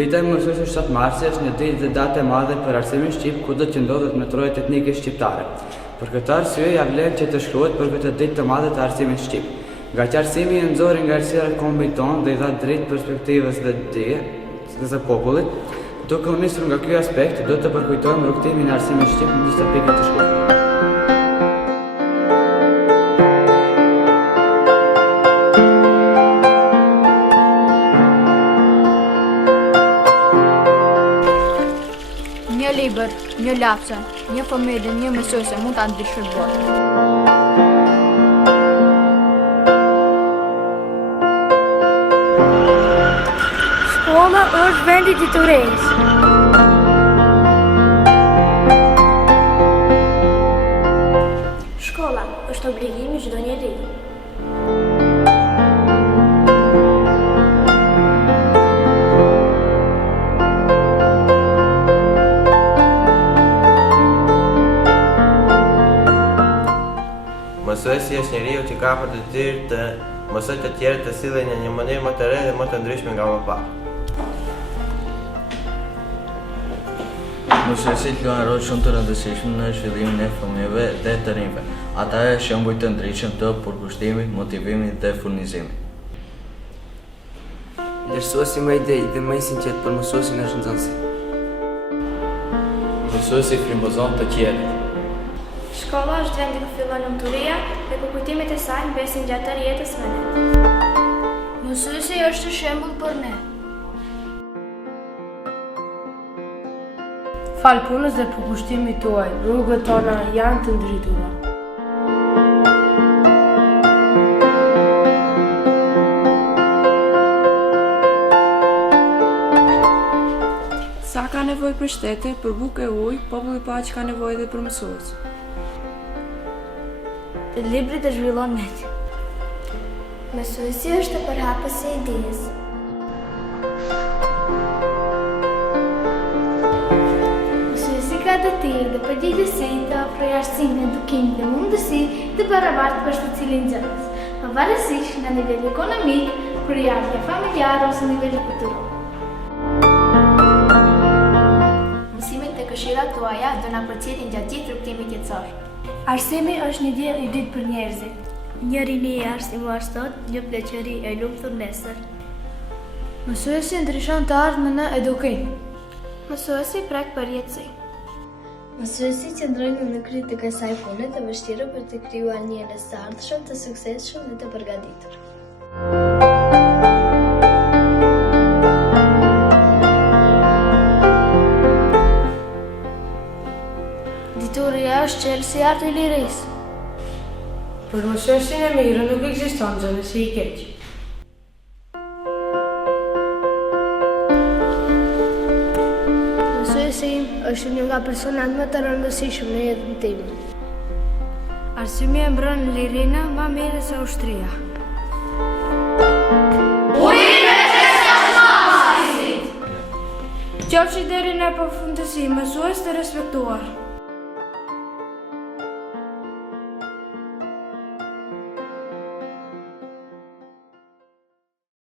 Dita e mësuesit 7 marsi është një ditë dhe datë e madhe për arsimin shqip, ku do të ndodhet metrojet etnike shqiptare. Për këtë arsye, ja vlen që të shkruhet për këtë ditë të madhe të arsimit shqip. Nga që arsimi e nxori nga errësira e kombit tonë dhe i dha drejt perspektivës dhe dije së popullit, duke u nisur nga ky aspekt, do të përkujtojmë rrugtimin e arsimit shqip në disa pikë të shkurtra. Një libër, një lapse, një familje, një mësuese mund ta ndryshojë botën. Shkolla është vendi i diturisë. Shkolla është obligimi i çdo njeriu. Mësuesi është njeriu që ka për detyrë të mësojë të tjerët të sillen në një mënyrë më të re dhe më të ndryshme nga më parë. Mësuesit luajnë rol shumë të rëndësishëm në zhvillimin e fëmijëve dhe të rinjve. Ata janë shembuj të ndritshëm të përkushtimit, motivimit dhe furnizimit. Vlerësuesi më i drejtë dhe më i sinqert për mësuesin është nxënësi. Mësuesi frymëzon të tjerët. Shkolla është vendi ku fillon lumturia dhe ku kujtimet e saj mbesin gjatë tërë jetës me ne. Mësuesi është shembull për ne. Fal punës dhe përkushtimit tuaj, rrugët tona janë të ndritura. Sa ka nevojë për shtete, për bukë e ujë, populli paq ka nevojë edhe për mësues. Libri të zhvillon net. Mësuesi është përhapësi i dijes. Mësuesi ka detyrë dhe përgjegjësi të ofrojë arsim, edukim dhe mundësi të barabartë për secilin nxënës, pavarësisht nga nivelli ekonomik, përjashtë familjar ose nivelli kulturor. Mësimet dhe këshillat tuaja do na përcjellin gjatë gjithë rrugtimit jetësor. Arsimi është një diell i dytë për njerëzit. Një rini e arsimuar sot, një pleqëri e lumtur nesër. Mësuesi ndryshon të ardhmen në edukim. Mësuesi prek përjetësi. Mësuesi qëndron në krye të kësaj pune të vështirë për të krijuar një jetë të ardhshëm, të suksesshëm dhe të përgatitur. Dituria është çelësi i artë i lirisë. Për mësuesin e mirë nuk ekziston nxënësi i keq. Mësuesi është një nga personat më të rëndësishëm në jetën time. Arsimi e mbron lirinë më mirë se ushtria. Qofshi deri në përfundësi, mësues të respektuar.